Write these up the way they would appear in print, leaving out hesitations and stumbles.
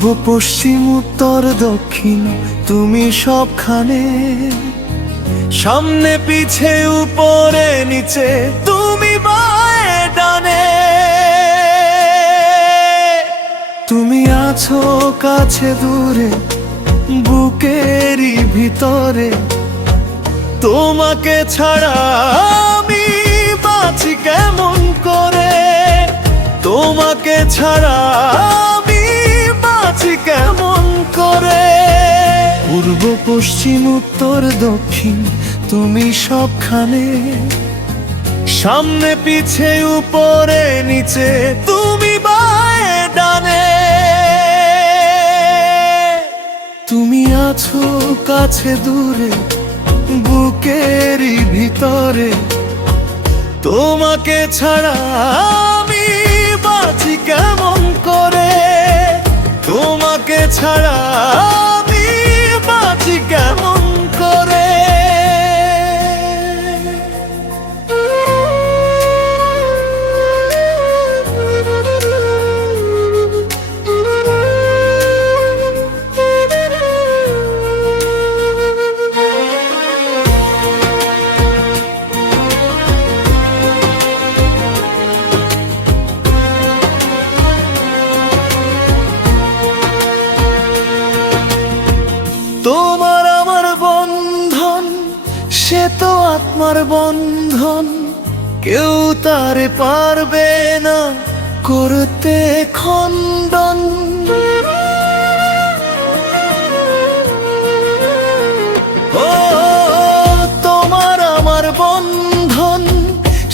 পূর্ব পশ্চিম উত্তর দক্ষিণ তুমি সবখানে, সামনে পিছে উপরে নিচে তুমি বায়ে ডানে। তুমি আছো কাছে দূরে বুকেরই ভিতরে, তোমাকে ছাড়া আমি বাঁচি কেমন করে, তোমাকে ছাড়া আমি বাঁচি কেমন করে। পূর্ব পশ্চিম উত্তর দক্ষিণ তুমি সবখানে, সামনে পিছে উপরে নিচে তুমি বায়ে ডানে। তুমি আছো কাছে দূরে বুকেরই ভিতরে, তোমাকে ছাড়া আমি বাঁচি কেমন করে, তোমাকে ছাড়া আমি বাঁচি কেমন করে। তোমার আমার বন্ধন সে তো আত্মার বন্ধন, কেউ তারে পারবে না করতে খণ্ডন। ও তোমার আমার বন্ধন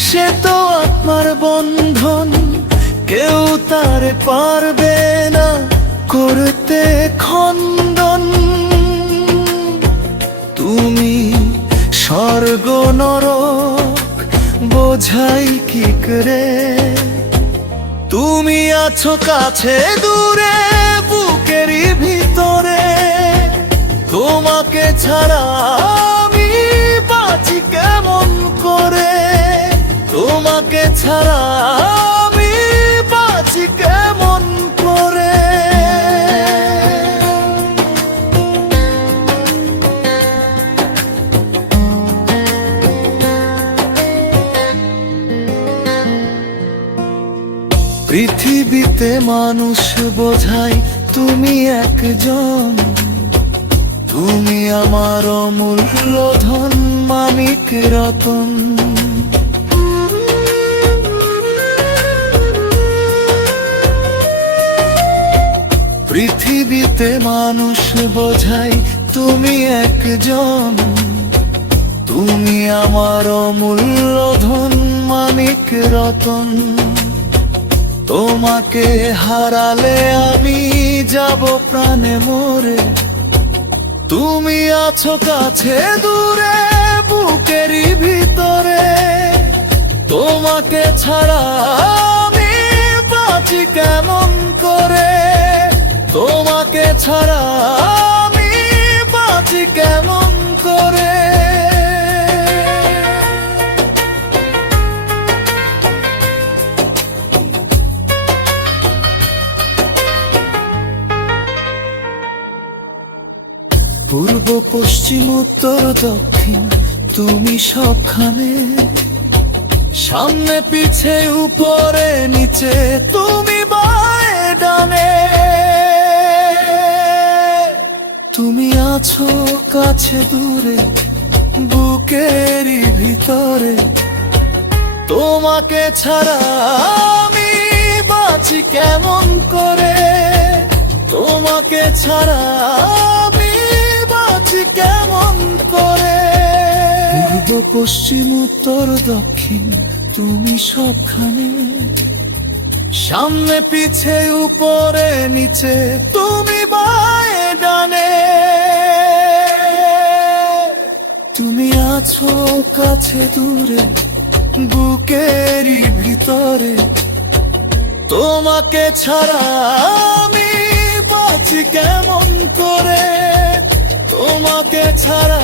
সে তো আত্মার বন্ধন, কেউ তারে পারবে না করতে খণ্ডন। তুমি স্বর্গ নরক বোঝাই কি করে, তুমি আছো কাছে দূরে বুকেরই ভিতরে, তোমাকে ছাড়া আমি বাঁচি কেমন করে, তোমাকে ছাড়া আমি বাঁচি কেমন করে। পৃথিবীতে মানুষ বোঝাই তুমি একজন, তুমি আমার অমূল্য ধন মানিক রতন। পৃথিবীতে মানুষ বোঝাই তুমি একজন, তুমি আমার অমূল্য ধন মানিক রতন। তোমাকে হারালে আমি যাব প্রাণে মরে, তুমি আছো কাছে দূরে বুকেরই ভিতরে, তোমাকে ছাড়া আমি বাঁচি কেমন করে, তোমাকে ছাড়া আমি বাঁচি কেমন করে। পূর্ব পশ্চিম উত্তর দক্ষিণ তুমি সবখানে, সামনে পিছে উপরে নিচে তুমি বায়ে ডানে। তুমি আছো কাছে দূরে বুকেরই ভিতরে, তোমাকে ছাড়া আমি বাঁচি কেমন করে, তোমাকে ছাড়া আমি বাঁচি কেমন করে। পূর্ব পশ্চিম উত্তর দক্ষিণ তুমি সবখানে, সামনে পিছে উপরে নিচে তুমি বায়ে ডানে। তুমি আছো কাছে দূরে বুকেরই ভিতরে, তোমাকে ছাড়া আমি বাঁচি কেমন করে, তোমাকে ছাড়া